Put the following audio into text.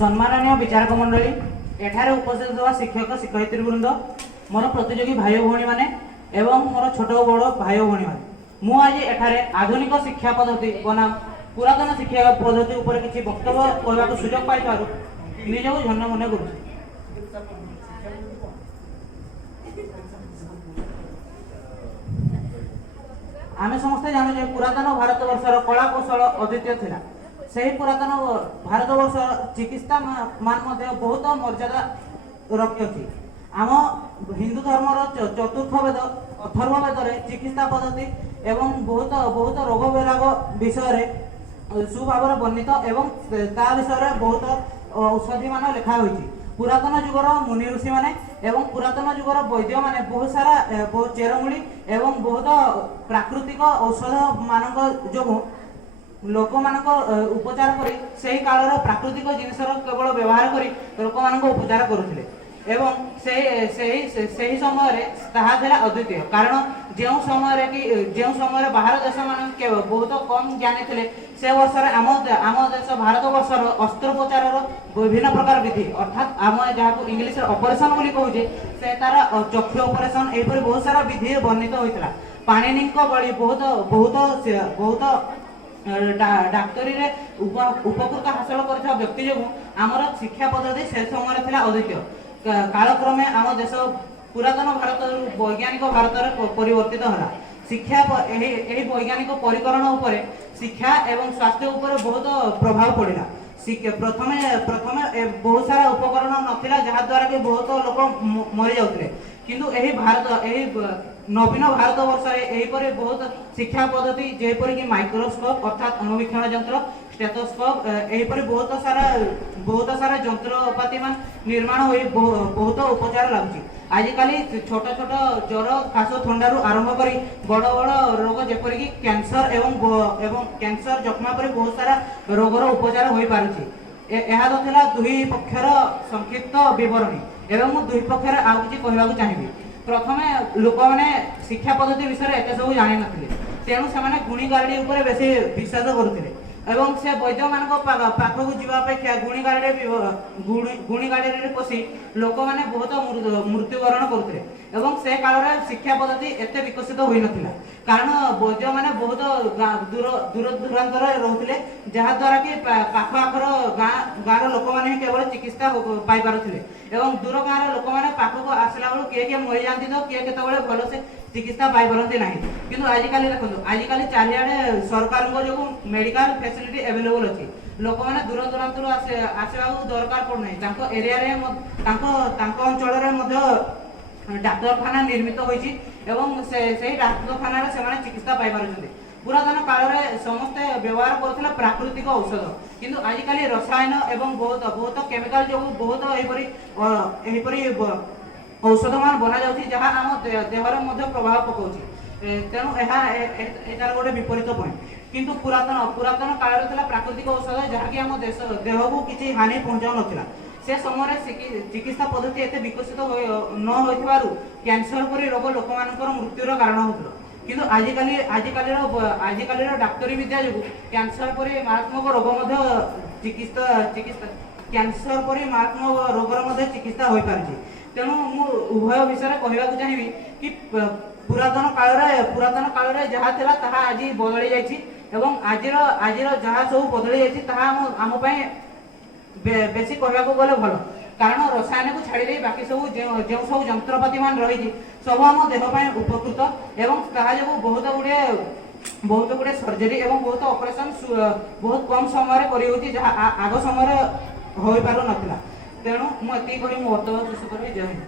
सम्माननीय विचारक मंडली एठारे उपस्थित हुआ शिक्षक शिक्षयित्री वृंद मोर प्रतियोगी भाई भौणी माने एवं मोर छोट बड़ भाई भौणी माने मु आज एठारे आधुनिक शिक्षा पद्धति बनाम पुरातन शिक्षा पद्धति उपर किछि वक्तव्य कहबाक सुजोग पाइ पारु निजको धन्य मने करूछि। आमे समस्ते जानु जे पुरातन भारत वर्षर कला कौशल अद्वितीय थिला। सही पुरातन भारत वर्ष चिकित्सा मान मध्य बहुत मर्यादा रखी अछि। आम हिंदू धर्मर चतुर्थ वेद अथर्व वेद चिकित्सा पद्धति एवं बहुत बहुत रोग वैराग विषय सुभाव वर्णित एवं ता विषय बहुत औषधि मान लिखा होइछि। पुरातन जुगर मुनि ऋषि माने एवं पुरातन जुगर वैद्य माने बहुत सारा चेरमूली एवं बहुत प्राकृतिक औषध मानक जो लोक मानक उपचार करी सही कालर प्राकृतिक जिनसर केवल व्यवहार करी लोक मानक उपचार करुथिले एवं सही समय रे ताहा थिला अद्वितीय। कारण जो समय कि जो समय बाहर देश मान बहुत कम ज्ञानी थिले से वर्ष आम देश भारत वर्षर अस्त्रोपचार विभिन्न प्रकार विधि अर्थात आम जहाँ इंग्लिश ऑपरेशन बोली कहूजे से तार चक्षु ऑपरेशन एपरि बहुत सारा विधि वर्णित होइतला। पाणिनि बड़ी बहुत बहुत बहुत डाक्तरी रे उपकृत हासिल कर व्यक्ति जो आमर शिक्षा पद्धति से समय थिला अद्वितीय। कालक्रमे आम देश पुरातन भारत वैज्ञानिक भारत परिवर्तित होला। शिक्षा यही वैज्ञानिक परिकरण उपरे शिक्षा एवं स्वास्थ्य उपरे बहुत प्रभाव पड़ा। प्रथमे प्रथमे बहुत सारा उपकरण नथिला जहा द्वारा कि बहुत लोक मरी जाउतले किंतु एही भारत एही नवीन भारत वर्ष एहीपरि बहुत शिक्षा पद्धति जेपरि कि माइक्रोस्कोप अर्थात अणुवीक्षण यंत्र स्टेथोस्कोप एहीपरि बहुत सारा यंत्रपाति मान निर्माण होई बहुत उपचार लागुची। आजिकाली छोट छोट ज्वर खास थंडारू आरंभ करी बड़ बड़ रोग जेपरि कि कैंसर एवं कैंसर जख्मा पर बहुत सारा रोगर उपचार होई पारुची। एहा दथिला दुई पक्षर संक्षिप्त विवरणी एवं मु दुई पक्षर आ किछि कहबाक चाहिबी। प्रथमे लोक माने शिक्षा पद्धति विषय एते सब जानि नथिले तेणु से गुणी गारेडी उपरे बेसी विश्वास करुथिले एवं से वैद्य मान पाखक जीवा अपेक्षा गुणी गाड़ी पशि लोक मैंने बहुत मृत्युवरण करुଥିଲେ एवं से काल शिक्षा पद्धति एते विकसित होई नथिला। कारण वैद्य मैंने बहुत दूर दूर दूरांतर रोते जहाँ द्वारा कि पाख आखर गाँव लोक मैंने केवल चिकित्सा पाई पारुଥିଲେ एवं दूर गाँव लोक मैंने पाखक आसला बेलू किए किए मरी जाती तो किए केतबेले भल से चिकित्सा पाई पारती ना किंतु आजिकल देखो आजिकल चारिआडे सरकार जो मेडिकल फैसिलिटी अवेलेबल अच्छी लोक मैंने दूर दूरांतर आसवा दरकार पड़ना एरिया अंचल डाक्तरखाना निर्मित होती से डाक्तरखाना से चिकित्सा पाई पारुछन्ति। पुरातन काल में समस्ते व्यवहार करुथिले प्राकृतिक औषध किंतु आजिकल रसायन एवं बहुत बहुत केमिकल जो बहुत एहिपरि औषध मान बना जाउछि जहाँ आम देहर मध्य प्रभाव पकाउछि तेणु एटार गोटे विपरीत पॉइंट। किंतु पुरातन काल में प्राकृतिक औषध जहाँकि आम देह को किसी हानि पहुँचाऊ नथिला। से समय चिकित्सा पद्धति एते विकसित न होइथिबारु कैंसर परि रोग लोक मानकर मृत्युर कारण होतलो किंतु आजिकाली डाक्तरी विद्या जो कैंसर परि मारात्मक रोग मध्य चिकित्सा कैंसर परि मारात्मक रोगर मध्य चिकित्सा होई पारछि। तेणु मु उभय विषय कहबाक चाहिबी कि पुरातन काल रे जहाँ थिला ताहा आज बदली जाइछि एवं आजिर जहाँ सब बदली जाइछि ताहा आम पय बेसी कहबाक गले भल। कारण रसायन को छाड़ी बाकी सब जो सब यंत्रपाति मान रही सब आम देह उपकृत एवं ताहा जो बहुत गुड़े सर्जरी एवं बहुत ऑपरेशन बहुत कम समय करी जहाँ आग समय हो पार नाला। तेणु मुझे कही मो बर्तमान शेष करी जय हिंद।